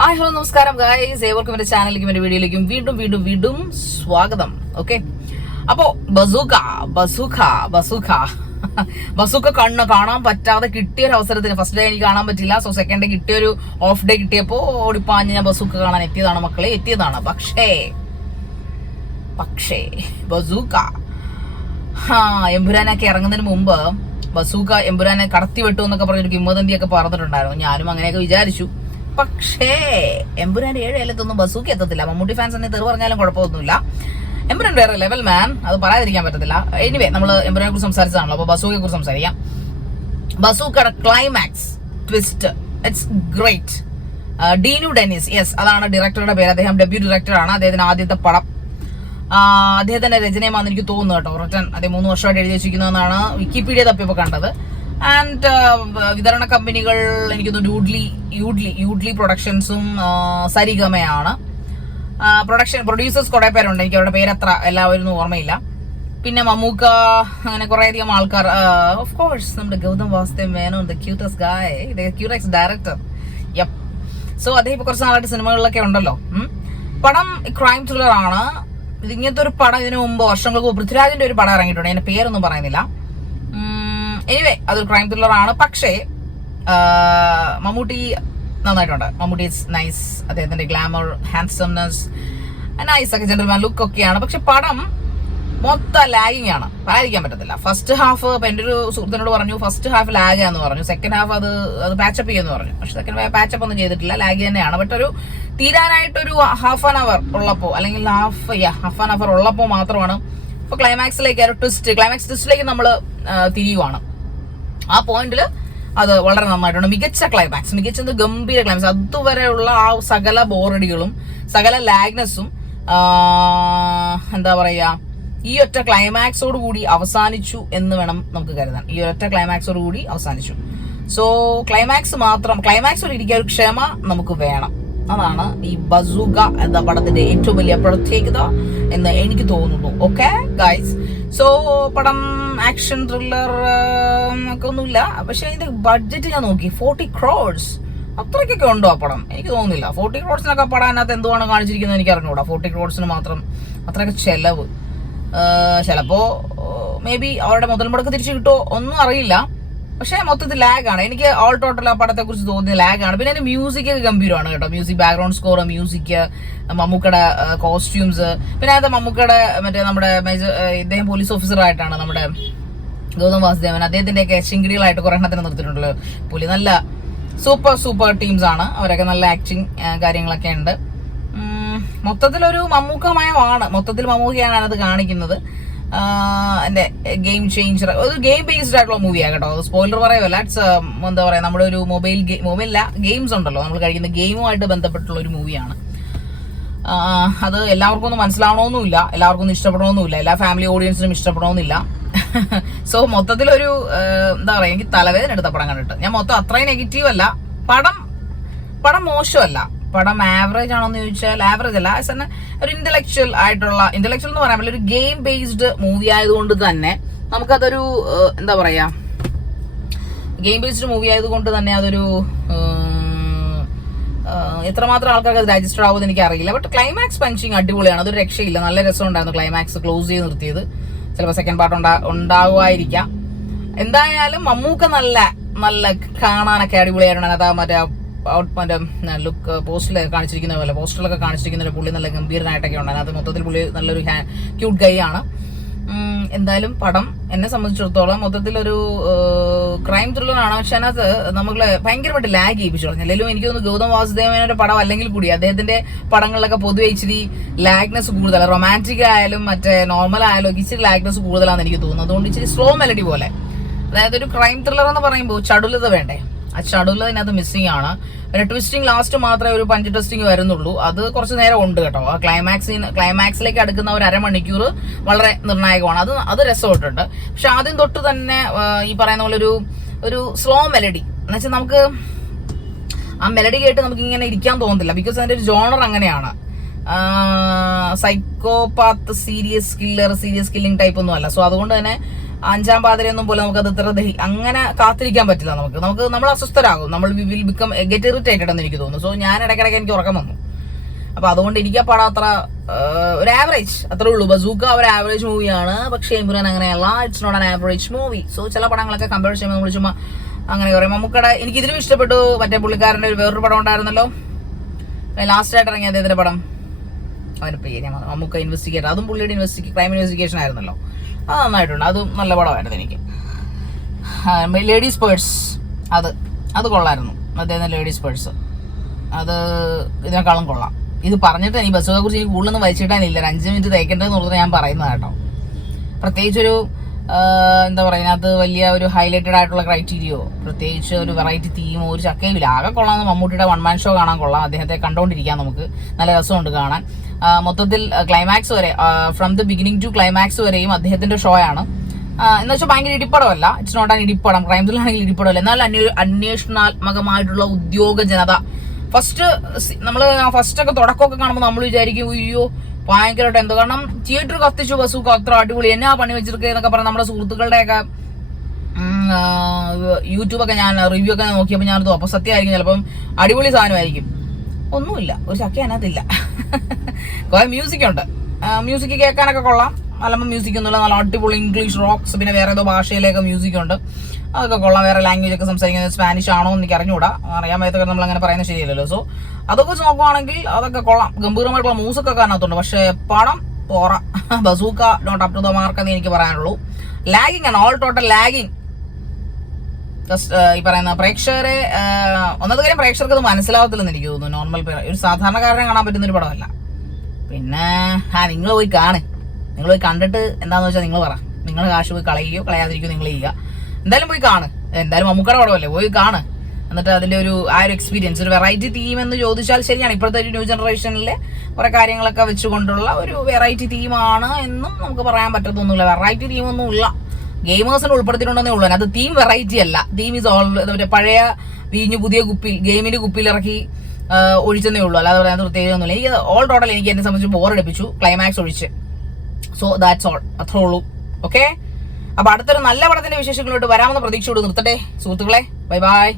Hi hello നമസ്കാരം guys, ഏവർക്കും എന്റെ ചാനലിലേക്കും എന്റെ വീഡിയോയിലേക്കും വീണ്ടും വീണ്ടും വീണ്ടും സ്വാഗതം. ഓക്കെ, അപ്പോ ബസൂക്ക കാണാൻ പറ്റാതെ കിട്ടിയ ഒരു അവസരത്തിന് ഫസ്റ്റ് ഡേ എനിക്ക് കാണാൻ പറ്റില്ല. സോ സെക്കൻഡ് ഡേ കിട്ടിയൊരു ഓഫ് ഡേ കിട്ടിയപ്പോ ഓടിപ്പാഞ്ഞ് ഞാൻ ബസൂക്ക കാണാൻ എത്തിയതാണ് മക്കളെ, എത്തിയതാണ്. പക്ഷേ ബസൂക്ക എമ്പുരാനൊക്കെ ഇറങ്ങുന്നതിന് മുമ്പ് ബസൂക്ക എമ്പുരാനെ കടത്തി വെട്ടു എന്നൊക്കെ പറഞ്ഞൊരു കിംവദന്തിയൊക്കെ പറഞ്ഞിട്ടുണ്ടായിരുന്നു. ഞാനും അങ്ങനെയൊക്കെ വിചാരിച്ചു. പക്ഷേ എമ്പുരാന്റെ 7 ഏലത്തൊന്നും ബസൂക്ക എത്തത്തില്ല. മമ്മൂട്ടി ഫാൻസ് തന്നെ തെറി പറഞ്ഞാലും കുഴപ്പമൊന്നുമില്ല. എമ്പുരാൻ വേറെ ലെവൽ മാൻ, അത് പറയാതിരിക്കാൻ പറ്റത്തില്ല. എനിവേ, നമ്മൾ എമ്പുരാനെ കുറിച്ച് സംസാരിച്ചതാണല്ലോ, അപ്പൊ ബസൂക്കയെ കുറിച്ച് സംസാരിക്കാം. ബസൂക്കയുടെ climax twist, it's great. Deeno Dennis, yes, അതാണ് ഡയറക്ടറുടെ പേര്. അദ്ദേഹം ഡെബ്യൂട്ടി ഡയറക്ടറാണ്. അദ്ദേഹത്തിന്റെ ആദ്യത്തെ പടം, അദ്ദേഹത്തിന്റെ രചനയുമാണെന്ന് എനിക്ക് തോന്നുന്നു കേട്ടോ. റിട്ടൺ അദ്ദേഹം 3 വർഷമായിട്ട് എഴുതി വെച്ചിരിക്കുന്നതെന്നാണ് വിക്കിപീഡിയ തപ്പിയപ്പോൾ കണ്ടത്. ആൻഡ് വിതരണ കമ്പനികൾ എനിക്ക് തോന്നുന്നു യൂഡ്ലി പ്രൊഡക്ഷൻസും സരിഗമയാണ്. പ്രൊഡ്യൂസേഴ്സ് കുറെ പേരുണ്ട്, എനിക്ക് അവരുടെ പേരത്ര എല്ലാവരും ഓർമ്മയില്ല. പിന്നെ മമ്മൂക്ക, അങ്ങനെ കുറെ അധികം ആൾക്കാർ. ഓഫ് കോഴ്സ് നമ്മുടെ Gautham Vasudev Menon, the cutest guy, the cutest director. Yup. So അദ്ദേഹം ഇപ്പൊ കുറച്ച് നാളായിട്ട് സിനിമകളിലൊക്കെ ഉണ്ടല്ലോ. പടം ക്രൈം ത്രില്ലർ ആണ്. ഇങ്ങനത്തെ ഒരു പടം ഇതിനു മുമ്പ് വർഷങ്ങൾക്ക് മുമ്പ് പൃഥ്വിരാജിന്റെ ഒരു പടം ഇറങ്ങിയിട്ടുണ്ട്. അതിന്റെ പേരൊന്നും പറയുന്നില്ല. എനിവേ, അതൊരു ക്രൈം ത്രില്ലർ ആണ്. പക്ഷേ മമ്മൂട്ടി നന്നായിട്ടുണ്ട്. Mammootty is nice. അദ്ദേഹത്തിന്റെ ഗ്ലാമർ, ഹാൻഡ്സംനെസ്, നൈസ് ഒക്കെ, ജെന്റിൽമാൻ ലുക്ക് ഒക്കെയാണ്. പക്ഷെ പടം മൊത്തം ലാഗിങ് ആണ്, പറയാതിരിക്കാൻ പറ്റത്തില്ല. ഫസ്റ്റ് ഹാഫ്, ഇപ്പൊ എന്റെ ഒരു സുഹൃത്തിനോട് പറഞ്ഞു ഫസ്റ്റ് ഹാഫ് ലാഗ് ആന്ന് പറഞ്ഞു. സെക്കൻഡ് ഹാഫ് അത് പാച്ചപ്പ് ചെയ്യുമെന്ന് പറഞ്ഞു. പക്ഷെ സെക്കൻഡ് പാച്ചപ്പ് ഒന്നും ചെയ്തിട്ടില്ല, ലാഗ് തന്നെയാണ്. ബട്ട് ഒരു തീരാനായിട്ടൊരു ഹാഫ് ആൻ അവർ ഉള്ളപ്പോ, അല്ലെങ്കിൽ ഹാഫ് ആൻ അവർ ഉള്ളപ്പോ മാത്രമാണ് ഇപ്പൊ ക്ലൈമാക്സിലേക്ക് ഒരു ക്ലൈമാക്സ് ട്വിസ്റ്റിലേക്ക് നമ്മൾ തിരിയുവാണ്. ആ പോയിന്റിൽ അത് വളരെ നന്നായിട്ടുണ്ട്. മികച്ച ക്ലൈമാക്സ്, ഗംഭീര ക്ലൈമാക്സ്. അതുവരെയുള്ള ആ സകല ബോറടികളും സകല ലാഗ്നെസ്സും എന്താ പറയാ, ഈ ഒറ്റ ക്ലൈമാക്സോട് കൂടി അവസാനിച്ചു എന്ന് വേണം നമുക്ക് കരുതാൻ. ഈ ഒറ്റ ക്ലൈമാക്സോട് കൂടി അവസാനിച്ചു. സോ ക്ലൈമാക്സോട് ഇരിക്കാൻ ഒരു ക്ഷമ നമുക്ക് വേണം. അതാണ് ഈ ബസൂക്ക എന്ന പടത്തിന്റെ ഏറ്റവും വലിയ പ്രത്യേകത എന്ന് എനിക്ക് തോന്നുന്നു. ഓക്കെ ഗൈസ്, സോ പടം ആക്ഷൻ ത്രില്ലർ ഒക്കെ ഒന്നുമില്ല. പക്ഷെ അതിന്റെ ബഡ്ജറ്റ് ഞാൻ നോക്കി, 40 crores. അത്രയ്ക്കൊക്കെ ഉണ്ടോ ആ പടം? എനിക്ക് തോന്നുന്നില്ല. 40 crores പടാനകത്ത് എന്തുവാണ് കാണിച്ചിരിക്കുന്നത് എനിക്ക് അറിഞ്ഞൂടാ. 40 crores മാത്രം അത്രയൊക്കെ ചെലവ്. ചിലപ്പോ മേ ബി അവരുടെ മുതൽ മുടക്ക് തിരിച്ചു കിട്ടുമോ ഒന്നും അറിയില്ല. പക്ഷെ മൊത്തത്തിൽ ലാഗാണ്. എനിക്ക് ഓൾ ടോട്ടൽ ആ പടത്തെ കുറിച്ച് തോന്നിയ ലാഗാണ്. പിന്നെ അതിന്റെ മ്യൂസിക് ഗംഭീരമാണ് കേട്ടോ. മ്യൂസിക്, ബാക്ക്ഗ്രൗണ്ട് സ്കോർ, മ്യൂസിക്, മമ്മൂക്കയുടെ കോസ്റ്റ്യൂംസ്. പിന്നെ അത് മമ്മൂക്കയുടെ മറ്റേ നമ്മുടെ ഇദ്ദേഹം പോലീസ് ഓഫീസർ ആയിട്ടാണ് നമ്മുടെ ഗൗതം വാസുദേവൻ. അദ്ദേഹത്തിന്റെയൊക്കെ ശിങ്കിടികളായിട്ട് കുറെ എണ്ണത്തിന് നിർത്തിയിട്ടുണ്ടല്ലോ പുലി. നല്ല സൂപ്പർ ടീംസ് ആണ് അവരൊക്കെ. നല്ല ആക്ടിങ് കാര്യങ്ങളൊക്കെ ഉണ്ട്. മൊത്തത്തിലൊരു മമ്മൂക്കമയമാണ്. മൊത്തത്തിൽ മമ്മൂക്കയാണ് അതിനകത്ത് കാണിക്കുന്നത്. എന്റെ ഗെയിം ചേഞ്ചർ, ഒരു ഗെയിം ബേസ്ഡ് ആയിട്ടുള്ള മൂവിയാണ് കേട്ടോ. സ്പോയിലർ പറയുമല്ല. ഇറ്റ്സ് എന്താ പറയാ, നമ്മുടെ ഒരു മൊബൈലില്ല ഗെയിംസ് ഉണ്ടല്ലോ, നമ്മൾ കഴിക്കുന്ന ഗെയിമുമായിട്ട് ബന്ധപ്പെട്ടുള്ള ഒരു മൂവിയാണ്. അത് എല്ലാവർക്കും ഒന്നും മനസ്സിലാവണമെന്നില്ല, എല്ലാവർക്കും ഒന്നും ഇഷ്ടപ്പെടണമെന്നില്ല, എല്ലാ ഫാമിലി ഓഡിയൻസിനും ഇഷ്ടപ്പെടണമെന്നില്ല. സോ മൊത്തത്തിലൊരു എന്താ പറയാ, എനിക്ക് തലവേദന എടുത്ത പടം കണ്ടിട്ട്. ഞാൻ മൊത്തം അത്രയും നെഗറ്റീവ് അല്ല. പടം മോശമല്ല. പടം ആവറേജ് ആണോന്ന് ചോദിച്ചാൽ ആവറേജ് അല്ല. ഒരു ഇന്റലക്ച്വൽ എന്ന് പറയാൻ പറ്റില്ല, ഒരു ഗെയിം ബേസ്ഡ് മൂവി ആയതുകൊണ്ട് തന്നെ നമുക്കതൊരു എന്താ പറയാ, ഗെയിം ബേസ്ഡ് മൂവി ആയതുകൊണ്ട് തന്നെ അതൊരു എത്രമാത്രം ആൾക്കാർക്ക് അത് രജിസ്റ്റർ ആവുമെന്ന് എനിക്ക് അറിയില്ല. ബട്ട് ക്ലൈമാക്സ് പഞ്ചിങ് അടിപൊളിയാണ്, അതൊരു രക്ഷയില്ല. നല്ല രസമുണ്ടായിരുന്നു ക്ലൈമാക്സ് ക്ലോസ് ചെയ്ത് നിർത്തിയത്. ചിലപ്പോൾ സെക്കൻഡ് പാർട്ട് ഉണ്ടാകുമായിരിക്കാം. എന്തായാലും മമ്മൂക്ക നല്ല കാണാനൊക്കെ അടിപൊളിയായിരുന്നു. അതാ മറ്റേ ലുക്ക് പോസ്റ്ററിലൊക്കെ കാണിച്ചിരിക്കുന്ന പുള്ളി നല്ല ഗംഭീരനായിട്ടൊക്കെ ഉണ്ട്. അതിനകത്ത് മൊത്തത്തിൽ പുള്ളി നല്ലൊരു ക്യൂട്ട് ഗൈ ആണ്. എന്തായാലും പടം എന്നെ സംബന്ധിച്ചിടത്തോളം മൊത്തത്തിലൊരു ക്രൈം ത്രില്ലർ ആണ്. പക്ഷെ അതിനകത്ത് നമ്മളെ ഭയങ്കരമായിട്ട് ലാഗ് ചെയ്യിപ്പിച്ചു കളഞ്ഞു. അല്ലെങ്കിൽ എനിക്ക് തോന്നുന്നു ഗൗതം വാസുദേവന്റെ പടം അല്ലെങ്കിൽ കൂടി അദ്ദേഹത്തിന്റെ പടങ്ങളിലൊക്കെ പൊതുവെ ഇച്ചിരി ലാഗ്നെസ് കൂടുതലാണ്. റൊമാൻറ്റിക് ആയാലും മറ്റേ നോർമൽ ആയാലും ഒക്കെ ഇച്ചിരി ലാഗ്നെസ് കൂടുതലാണെന്ന് എനിക്ക് തോന്നുന്നു. അതുകൊണ്ട് ഇച്ചിരി സ്ലോ മെലഡി പോലെ, അതായത് ഒരു ക്രൈം ത്രില്ലർ എന്ന് പറയുമ്പോൾ ചടുലത വേണ്ടേ, ആ ചടുലത അതിനകത്ത് മിസ്സിംഗ് ആണ്. പിന്നെ ട്വിസ്റ്റിംഗ് ലാസ്റ്റ് മാത്രമേ ഒരു പഞ്ച് ട്വിസ്റ്റിംഗ് വരുന്നുള്ളൂ. അത് കുറച്ച് നേരം ഉണ്ട് കേട്ടോ. ആ ക്ലൈമാക്സിലേക്ക് അടുക്കുന്ന ഒരു അരമണിക്കൂർ വളരെ നിർണായകമാണ്. അത് രസമായിട്ടുണ്ട്. പക്ഷെ ആദ്യം തൊട്ട് തന്നെ ഈ പറയുന്ന പോലെ ഒരു സ്ലോ മെലഡി എന്നുവെച്ചാൽ നമുക്ക് ആ മെലഡി കേട്ട് നമുക്ക് ഇങ്ങനെ ഇരിക്കാൻ തോന്നുന്നില്ല. ബിക്കോസ് അതിന്റെ ഒരു ജോണർ അങ്ങനെയാണ്. സൈക്കോപാത്ത് സീരിയസ് കില്ലിംഗ് ടൈപ്പ് ഒന്നും അല്ല. സോ അതുകൊണ്ട് തന്നെ അഞ്ചാം പാതിരയൊന്നും പോലെ നമുക്കത് ഇത്ര അങ്ങനെ കാത്തിരിക്കാൻ പറ്റില്ല. നമ്മൾ അസ്വസ്ഥരാകും, നമ്മൾ വിൽ ബിക്കം ഗെറ്റ് ഇറിറ്റേറ്റഡ് എന്ന് എനിക്ക് തോന്നുന്നു. സോ ഞാൻ ഇടയ്ക്കിടയ്ക്ക് എനിക്ക് ഉറക്കം വന്നു. അപ്പൊ അതുകൊണ്ട് എനിക്ക് ആ പടം അത്ര ഒരു ആവറേജ് അത്രേ ഉള്ളൂ. ബസൂക്ക ഒരു ആവറേജ് മൂവിയാണ്, പക്ഷേ എമ്പുരാൻ അങ്ങനെയല്ല, it's not an average movie. So ചില പടങ്ങളൊക്കെ കമ്പയർ ചെയ്യുമ്പോൾ നമ്മൾ ചുമ്മാ അങ്ങനെ പറയും. മമ്മൂക്കയുടെ എനിക്ക് ഇതിലും ഇഷ്ടപ്പെട്ടു മറ്റേ പുള്ളിക്കാരൻ്റെ വേറൊരു പടം ഉണ്ടായിരുന്നല്ലോ, ലാസ്റ്റ് ആയിട്ട് ഇറങ്ങിയ അദ്ദേഹത്തിന്റെ പടം, അവന്റെ പേര് മമ്മൂക്ക ഇൻവെസ്റ്റിഗേറ്റർ, അതും പുള്ളിയുടെ ക്രൈം ഇൻവെസ്റ്റിഗേഷൻ ആയിരുന്നല്ലോ, അത് നന്നായിട്ടുണ്ട്, അതും നല്ല പടമായിരുന്നു എനിക്ക്. ലേഡീസ് പേഴ്സ് അത് കൊള്ളായിരുന്നു, അദ്ദേഹം ലേഡീസ് പേഴ്സ് അത് ഇതിനേക്കാളും കൊള്ളാം. ഇത് പറഞ്ഞിട്ട് ഈ ബസ്സുകളെ കുറിച്ച് എനിക്ക് കൂടുതലൊന്നും വായിച്ചിട്ടാനില്ല, 5 മിനിറ്റ് തയ്ക്കേണ്ടതെന്ന് പറഞ്ഞാൽ ഞാൻ പറയുന്നത് കേട്ടോ. പ്രത്യേകിച്ചൊരു എന്താ പറയുക, അതിനകത്ത് വലിയ ഒരു ഹൈലൈറ്റഡ് ആയിട്ടുള്ള ക്രൈറ്റീരിയോ പ്രത്യേകിച്ച് ഒരു വെറൈറ്റി തീമോ ഒരു ചക്കയുമില്ല. ആകെ കൊള്ളാമെന്ന് മമ്മൂട്ടിയുടെ 1 man ഷോ കാണാൻ കൊള്ളാം, അദ്ദേഹത്തെ കണ്ടുകൊണ്ടിരിക്കാൻ നമുക്ക് നല്ല രസമുണ്ട് കാണാൻ. മൊത്തത്തിൽ ക്ലൈമാക്സ് വരെ from the beginning to climax വരെയും അദ്ദേഹത്തിന്റെ ഷോ ആണ്. എന്ന് വെച്ചാൽ ഭയങ്കര ഇടിപ്പടമല്ല, ഇറ്റ്സ് നോട്ട് ആൻ ഇടിപ്പടം, ക്രൈം ത്രില്ലാണെങ്കിൽ ഇടിപ്പടമല്ല, എന്നാൽ അന്വേഷണാത്മകമായിട്ടുള്ള ഉദ്യോഗ ജനത. ഫസ്റ്റ് ഒക്കെ തുടക്കമൊക്കെ കാണുമ്പോൾ നമ്മൾ വിചാരിക്കും അയ്യോ ഭയങ്കരമായിട്ട് എന്തോ, കാരണം തിയേറ്റർ കത്തിച്ചു ബസൂക്ക അത്ര അടിപൊളി എന്നാ പണി വെച്ചിരിക്കുക എന്നൊക്കെ പറഞ്ഞാൽ നമ്മുടെ സുഹൃത്തുക്കളുടെയൊക്കെ യൂട്യൂബൊക്കെ ഞാൻ റിവ്യൂ ഒക്കെ നോക്കിയപ്പോൾ ഞാനത് അപ്പൊ സത്യമായിരിക്കും, ചിലപ്പം അടിപൊളി സാധനമായിരിക്കും. ഒന്നുമില്ല, ഒരു ചക്ക അതിനകത്തില്ല. കുറെ മ്യൂസിക് ഉണ്ട്, മ്യൂസിക് കേൾക്കാനൊക്കെ കൊള്ളാം, നല്ല മ്യൂസിക് ഒന്നുമില്ല, നല്ല അടിപൊളി ഇംഗ്ലീഷ് റോക്സ്, പിന്നെ വേറെ ഏതോ ഭാഷയിലൊക്കെ മ്യൂസിക് ഉണ്ട്, അതൊക്കെ കൊള്ളാം. വേറെ ലാംഗ്വേജ് ഒക്കെ സംസാരിക്കുന്നത് സ്പാനിഷ് ആണോ എന്ന് എനിക്ക് അറിഞ്ഞുകൂടാ, അറിയാൻ പറ്റാത്ത നമ്മൾ അങ്ങനെ പറയുന്നത് ശരിയല്ലല്ലോ. സോ അതൊക്കെ വെച്ച് നോക്കുവാണെങ്കിൽ അതൊക്കെ കൊള്ളാം, ഗംഭീരമായിട്ടുള്ള മ്യൂസിക് ഒക്കെ അതിനകത്തുണ്ട്. പക്ഷെ പണം പോറ, Bazooka not up to the mark എന്ന് എനിക്ക് പറയാനുള്ളൂ. ലാഗിങ് ആണ്, ഓൾ ടോട്ടൽ ലാഗിങ്. ഈ പറയുന്ന പ്രേക്ഷകരെ ഒന്നത് കാര്യം പ്രേക്ഷകർക്ക് അത് മനസ്സിലാവത്തില്ലെന്ന് എനിക്ക് തോന്നുന്നു. നോർമൽ ഒരു സാധാരണക്കാരനെ കാണാൻ പറ്റുന്ന ഒരു പടമല്ല. പിന്നെ നിങ്ങൾ പോയി കണ്ടിട്ട് എന്താന്ന് വെച്ചാൽ നിങ്ങൾ പറ, നിങ്ങൾ കാശ് പോയി കളയുകയോ കളയാതിരിക്കുകയോ നിങ്ങൾ ചെയ്യുക. എന്തായാലും പോയി കാണ്, എന്തായാലും മമ്മൂക്കയുടെ പടമല്ലേ, പോയി കാണ്. എന്നിട്ട് അതിന്റെ ഒരു എക്സ്പീരിയൻസ്, ഒരു വെറൈറ്റി തീം എന്ന് ചോദിച്ചാൽ ശരിയാണ്, ഇപ്പോഴത്തെ ഒരു ന്യൂ ജനറേഷനിലെ കുറെ കാര്യങ്ങളൊക്കെ വെച്ചുകൊണ്ടുള്ള ഒരു വെറൈറ്റി തീമാണ് എന്നും നമുക്ക് പറയാൻ പറ്റത്തൊന്നുമില്ല. വെറൈറ്റി തീമൊന്നും ഇല്ല, ഗെയിമേഴ്സിനെ ഉൾപ്പെടുത്തിയിട്ടുണ്ടെന്നേ ഉള്ളൂ. അത് തീം വെറൈറ്റി അല്ല, തീം ഈസ് ഓൾ പഴയ വീഞ്ഞ് പുതിയ ഗെയിമിന്റെ കുപ്പിയിൽ ഇറക്കി ഒഴിച്ചെന്നേ ഉള്ളൂ, അല്ലാതെ പറയാൻ പ്രത്യേകമൊന്നുമില്ല. എനിക്ക് ഓൾ ടോട്ടൽ എനിക്ക് എന്നെ സംബന്ധിച്ച് ബോറടിപ്പിച്ചു, ക്ലൈമാക്സ് ഒഴിച്ച്. സോ ദാറ്റ്സ് ഓൾ, അത്രേ ഉള്ളൂ. ഓക്കെ, അപ്പൊ അടുത്തൊരു നല്ല പടത്തിന്റെ വിശേഷങ്ങളോട്ട് വരാമെന്ന് പ്രതീക്ഷയോട് നിർത്തട്ടെ സുഹൃത്തുക്കളെ. Bye bye.